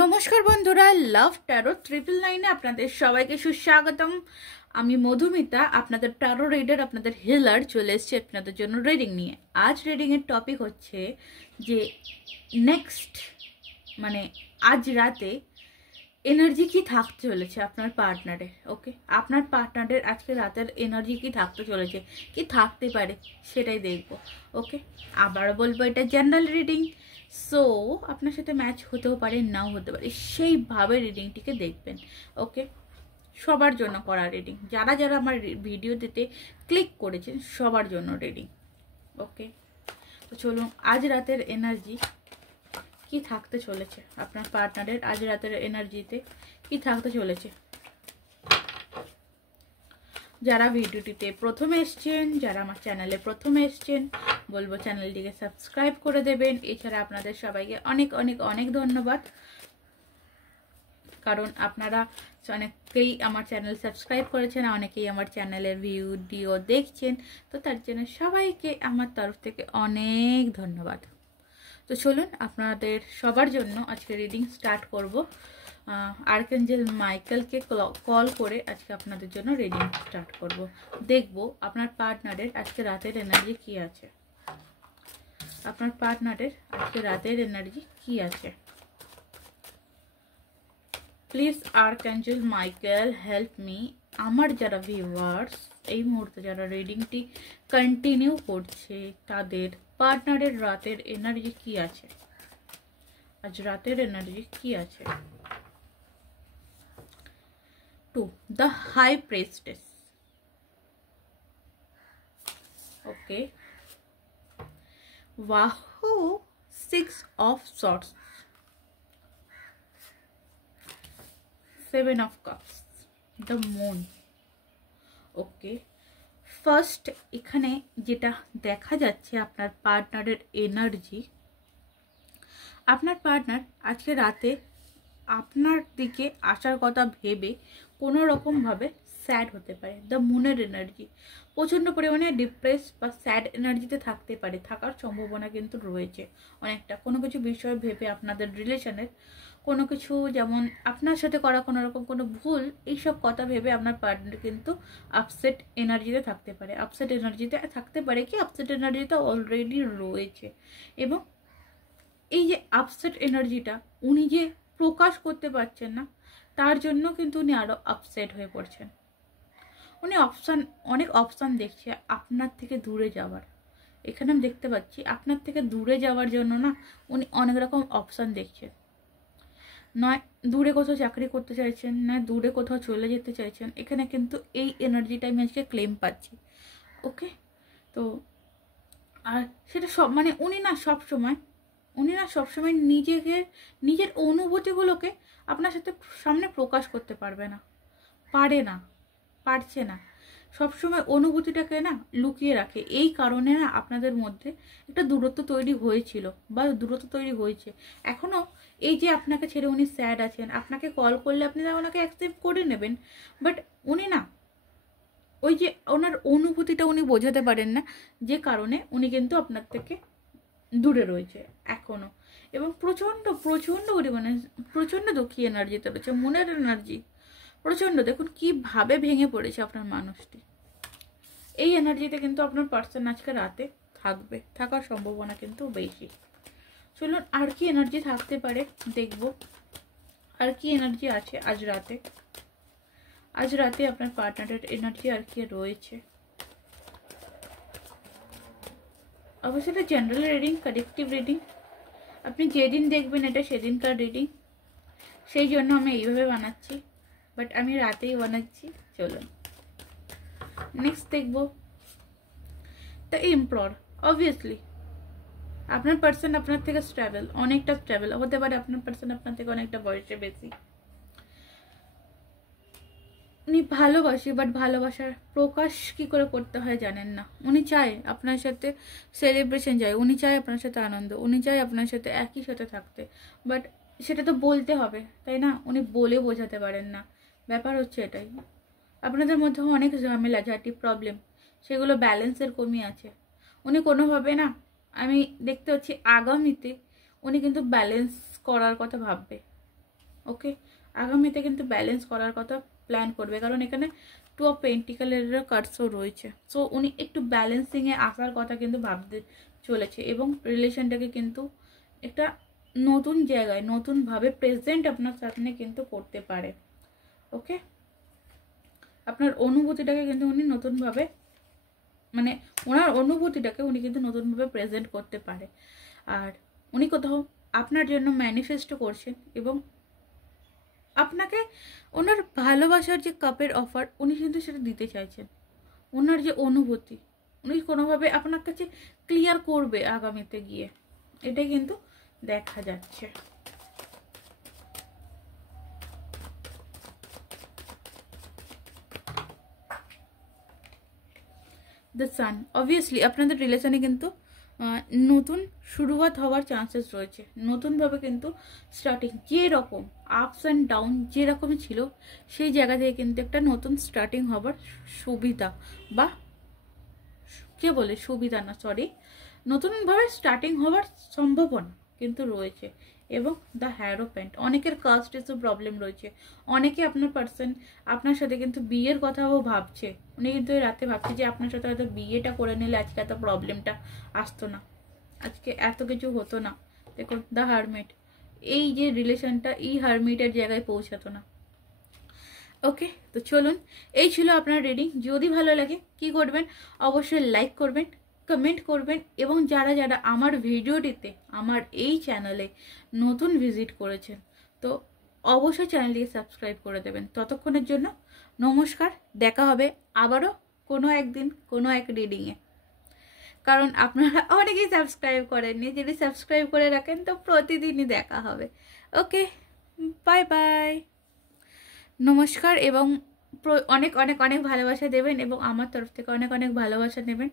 নমস্কার বন্ধুরা, লাভ ট্যারো 999 আপনাদের সবাইকে সুস্বাগতম। আমি মধুমিতা, আপনাদের ট্যারো রিডার, আপনাদের হিলার চলে এসেছি আপনাদের জন্য রিডিং নিয়ে। আজ রিডিংয়ের টপিক হচ্ছে যে নেক্সট আজ রাতে এনার্জি কি থাকতে চলেছে আপনার পার্টনারের। ওকে, আপনার পার্টনারের আজকে রাতের এনার্জি কি থাকতে চলেছে, কি থাকতে পারে সেটাই দেখবো। ওকে, আবার বলবো এটা জেনারেল রিডিং, সো আপনার সাথে ম্যাচ হতেও পারে, নাও হতে পারে, সেইভাবে রিডিংটিকে দেখবেন। ওকে, সবার জন্য করা রিডিং, যারা যারা আমার ভিডিও দিতে ক্লিক করেছেন সবার জন্য রিডিং। ওকে, তো চলুন আজ রাতের এনার্জি কি থাকতে চলেছে আপনার পার্টনারের, আজ রাতের এনার্জিতে কি থাকতে চলেছে। যারা ভিডিওটিতে প্রথমে এসছেন, যারা আমার চ্যানেলে প্রথমে এসছেন, বলবো চ্যানেলটিকে সাবস্ক্রাইব করে দেবেন। এছাড়া আপনাদের সবাইকে অনেক অনেক অনেক ধন্যবাদ, কারণ আপনারা অনেকেই আমার চ্যানেল সাবস্ক্রাইব করেছেন, অনেকেই আমার চ্যানেলের ভিডিও দেখছেন, তো তার জন্য সবাইকে আমার তরফ থেকে অনেক ধন্যবাদ। তো চলুন আপনাদের সবার জন্য আজকে রিডিং স্টার্ট করব। আর্কএঞ্জেল মাইকেলকে কল করে আজকে আপনাদের জন্য রিডিং স্টার্ট করব। দেখব আপনার পার্টনারের আজকে রাতের এনার্জি কি আছে, আপনার পার্টনারের আজকে রাতের এনার্জি কি আছে। Please archangel Michael help me. আমার যারা ভিউয়ার্স এই মুহূর্তে যারা রিডিংটি কন্টিনিউ করছে তাদের পার্টনারের রাতের এনার্জি কি আছে, আজ রাতের এনার্জি কি আছে। Two, the high priestess. Okay, wahoo, 6 of swords, 7 of cups, the moon. Okay, first এখানে যেটা দেখা যাচ্ছে আপনার পার্টনারের এনার্জি, আপনার পার্টনার আজকে রাতে আপনার দিকে আসার কথা ভেবে কোনো রকমভাবে স্যাড হতে পারে। দ্য মুনের এনার্জি, প্রচণ্ড পরিমাণে ডিপ্রেস বা স্যাড এনার্জিতে থাকতে পারে, থাকার সম্ভাবনা কিন্তু রয়েছে অনেকটা। কোনো কিছু বিষয় ভেবে আপনাদের রিলেশনের কোনো কিছু, যেমন আপনার সাথে করা কোনো রকম কোনো ভুল, এইসব কথা ভেবে আপনার পার্টনার কিন্তু আপসেট এনার্জিতে থাকতে পারে। আপসেট এনার্জিতে থাকতে পারে কি, আপসেট এনার্জিতে অলরেডি রয়েছে, এবং এই যে আপসেট এনার্জিটা উনি যে প্রকাশ করতে পারছেন না, তার জন্য কিন্তু উনি আরো আপসেট হয়ে পড়ছেন। উনি অনেক অপশান দেখছে আপনার থেকে দূরে যাওয়ার। এখানে আমি দেখতে পাচ্ছি আপনার থেকে দূরে যাওয়ার জন্য না উনি অনেক রকম অপশান দেখছেন। নয় দূরে কোথাও চাকরি করতে চাইছেন, নয় দূরে কোথাও চলে যেতে চাইছেন। এখানে কিন্তু এই এনার্জিটা আমি আজকে ক্লেম পাচ্ছি। ওকে, তো আর সেটা সব উনি না সবসময় নিজের অনুভূতিগুলোকে আপনার সাথে সামনে প্রকাশ করতে পারছে না। সবসময় অনুভূতিটাকে না লুকিয়ে রাখে। এই কারণে না আপনাদের মধ্যে একটা দূরত্ব তৈরি হয়েছিল বা দূরত্ব তৈরি হয়েছে এখনো। এই যে আপনাকে ছেড়ে উনি স্যাড আছেন, আপনাকে কল করলে আপনি ওনাকে অ্যাকসেপ্ট করে নেবেন, বাট উনি না ওই যে ওনার অনুভূতিটা উনি বোঝাতে পারেন না, যে কারণে উনি কিন্তু আপনার থেকে দূরে রয়েছে এখনো। এবং প্রচন্ড প্রচন্ড পরিমাণে প্রচন্ড দুঃখী এনার্জিতে রয়েছে, মনের এনার্জি প্রচন্ড। দেখুন কিভাবে ভেঙে পড়েছে আপনার মানুষটি। এই এনার্জিতে কিন্তু আপনার পার্সন আজকে রাতে থাকার সম্ভাবনা কিন্তু বেশি। চলুন আর কি এনার্জি থাকতে পারে দেখব, আর কি এনার্জি আছে আজ রাতে আপনার পার্টনারের এনার্জি আর কি রয়েছে। অবশ্যই এটা জেনারেল রিডিং, কালেকটিভ রিডিং। আপনি যেদিন দেখবেন এটা সেদিনকার রিডিং, সেই জন্য আমি এইভাবে বানাচ্ছি, বাট আমি রাতেই বানাচ্ছি। চলুন নেক্সট দেখব দ্য এম্পারার। অবভিয়াসলি আপনার পার্সন আপনার থেকে অনেকটা স্টেবল হতে পারে। আপনার পার্সন আপনার থেকে অনেকটা বয়সে বেশি। উনি ভালোবাসে, বাট ভালোবাসার প্রকাশ কি করে করতে হয় জানেন না। উনি চায় আপনার সাথে সেলিব্রেশন চায়, উনি চায় আপনার সাথে আনন্দ, উনি চায় আপনার সাথে একই সাথে থাকতে, বাট সেটা তো বলতে হবে, তাই না? উনি বলে বোঝাতে পারেন না। ব্যাপার হচ্ছে এটাই, আপনাদের মধ্যে অনেক ঝামেলা ঝাঁটি প্রবলেম, সেগুলো ব্যালেন্সের কমই আছে। উনি কোনোভাবে না, আমি দেখতে পাচ্ছি আগামীতে উনি কিন্তু ব্যালেন্স করার কথা ভাববে। ওকে, আগামীতে কিন্তু ব্যালেন্স করার কথা প্ল্যান করবে, কারণ এখানে 2 অফ পেন্টিকেলের কার্ডসও রয়েছে। সো উনি একটু ব্যালেন্সিংয়ে আসার কথা কিন্তু ভাবতে চলেছে এবং রিলেশনটাকে কিন্তু একটা নতুন জায়গায় নতুনভাবে প্রেজেন্ট আপনার সামনে কিন্তু করতে পারে। ওকে, আপনার অনুভূতিটাকে কিন্তু উনি নতুনভাবে, মানে ওনার অনুভূতিটাকে উনি কিন্তু নতুনভাবে প্রেজেন্ট করতে পারে। আর উনি কোথাও আপনার জন্য ম্যানিফেস্টো করছেন এবং আপনাকে ওনার ভালোবাসার যে কাপের অফার উনি কিন্তু সেটা দিতে চাইছেন। ওনার যে অনুভূতি উনি কোনোভাবে আপনার কাছে ক্লিয়ার করবে আগামীতে গিয়ে, এটাই কিন্তু দেখা যাচ্ছে। দ্য সান, অবভিয়াসলি আপনাদের রিলেশনে কিন্তু নতুন শুরুয়াত হওয়ার চান্সেস রয়েছে। নতুনভাবে কিন্তু স্টার্টিং, যেরকম আপস অ্যান্ড ডাউন যেরকমই ছিল সেই জায়গা থেকে কিন্তু একটা নতুন স্টার্টিং হবার সুবিধা, বা কে বলে সুবিধা না, সরি, নতুনভাবে স্টার্টিং হওয়ার সম্ভাবনা কিন্তু রয়েছে। এবং দ্য হ্যারোপ্যান্ট, অনেকের কাস্ট ইস্যু প্রবলেম রয়েছে, অনেকে আপনার পার্সন আপনার সাথে কিন্তু বিয়ের কথাও ভাবছে। উনি কিন্তু রাতে ভাবছে যে আপনার সাথে হয়তো বিয়েটা করে নিলে আজকে এত প্রবলেমটা আসতো না, আজকে এত কিছু হতো না। দেখুন দ্য হারমিট, এই যে রিলেশনটা এই হারমিটের জায়গায় পৌঁছাতো না। ওকে, তো চলুন, এই ছিল আপনার রিডিং। যদি ভালো লাগে কি করবেন, অবশ্যই লাইক করবেন, কমেন্ট করবেন, এবং যারা যারা আমার ভিডিওটিতে আমার এই চ্যানেলে নতুন ভিজিট করেছেন তো অবশ্যই চ্যানেলটিকে সাবস্ক্রাইব করে দেবেন। ততক্ষণের জন্য নমস্কার, দেখা হবে আবারও কোনো একদিন কোনো এক রিডিংয়ে, কারণ আপনারা অনেকেই সাবস্ক্রাইব করেননি। যদি সাবস্ক্রাইব করে রাখেন তো প্রতিদিনই দেখা হবে। ওকে, বাই বাই, নমস্কার, এবং অনেক অনেক অনেক ভালোবাসা দেবেন এবং আমার তরফ থেকে অনেক অনেক ভালোবাসা নেবেন।